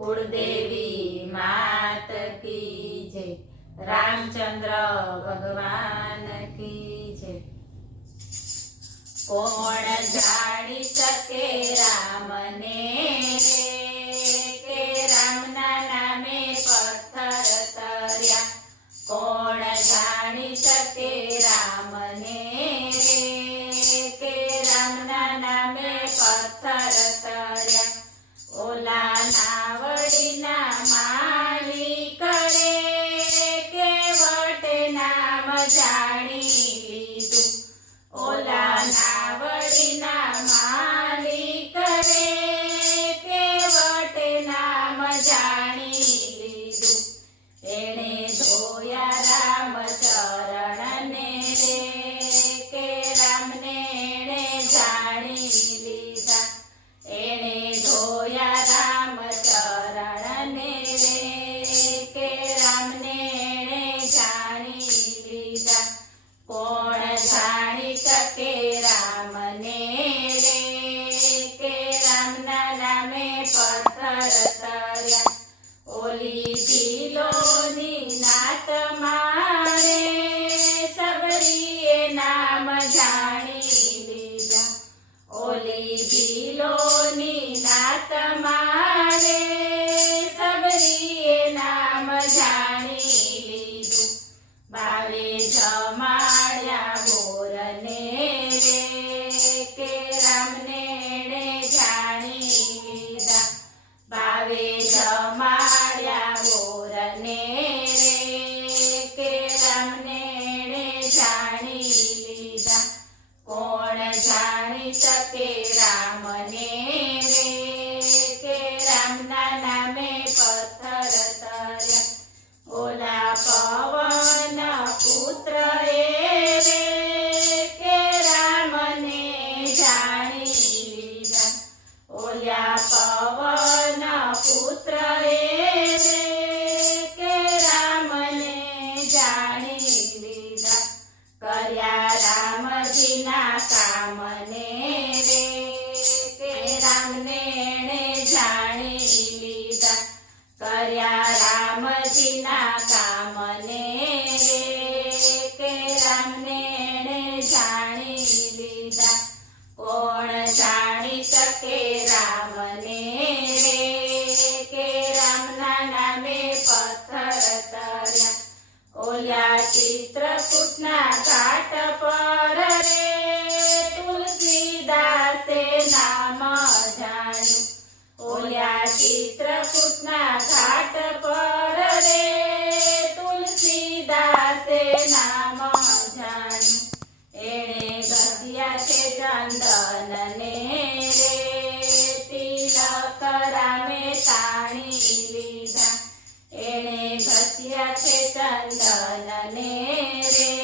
कुलदेवी मात की जय, रामचंद्र भगवान की जय। कोण जाणी सके राम ने के रामना नामे पत्थर तर्या। कोण जाणी सके राम ने के रामना नामे पत्थर तर्या। ओला नावडीना मालिक रे केवटे नाम जाणी लीधुं। ओला नावडीना मालिक रे केवटे नाम जाणी लीधुं। एणे धोया राम चरण ने रे के रामने एणे जाणी लीधा। एणे धोया राम चरण ने रे के रामने एणे जाणी लीधा। कोण जाणी सके राम ने रे के रामना नामे पत्थर तर्या। ओली भीलोनी नात मारे सबरीए नाम जाणी लीधा। ओली भीलोनी नात मारे सबरीए नाम जाणी लीधुं। बावे जमाड्या मोरने रे के रामने एणे जाणी लीधा। बावे जमाड्या मोरने रे के रामने एणे जाणी लीधा। कोण जाणी सके राम ने रे के रामना नामे पत्थर तर्या। ओला पवन पुत्र रे के रामने जाणी लीधा। ओल्या पवन पुत्र रे के रामने जाणी लीधा। कर्या रामजीना काम ने रे के रामने एणे जाणी लीधा। कर्या रामजीना काम ने रे के रामने एणे जाणी लीधा। कोण जाणी सके राम ने रे के रामना नामे पत्थर तर्या। ओल्या चित्रकूटना घाट पर रे तुलसीदासे नाम जाण्युं। ओल्या चित्रकूटना घाट पर रे तुलसीदासे नाम जाण्युं। एणे घस्या छे चंदन ने रे तिलक रामे ताणी लीधा। एणे घस्या छे चंदन ने रे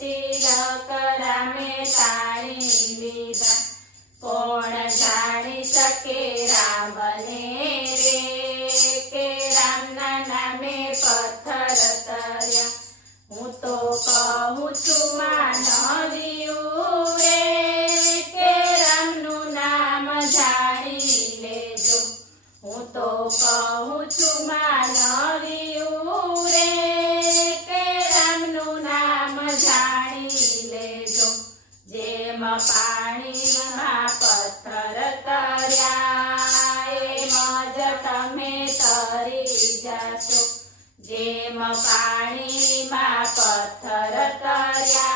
तिलक रामे ताणी लीधा। कोण जाणी सके राम ने रे के रामना नामे पत्थर तर्या। हूँ तो कहूँ छुं मानवीओ रे के रामनुं नाम जाणी लेजो। हूँ तो कहूँ छुं मानवीओ रे के रामनुं नाम जाणी लेजो। जेम पाणीमां पत्थर तर्या एम ज तमे तरी जशो। जेम पाणीमां पत्थर तर्या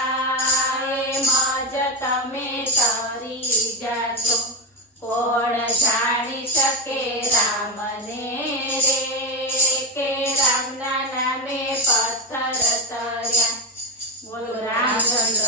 एम ज तमे तरी जशो। कोण जाणी सके राम ने रे के रामना नामे पत्थर तर्या। बोलो रामचंद्र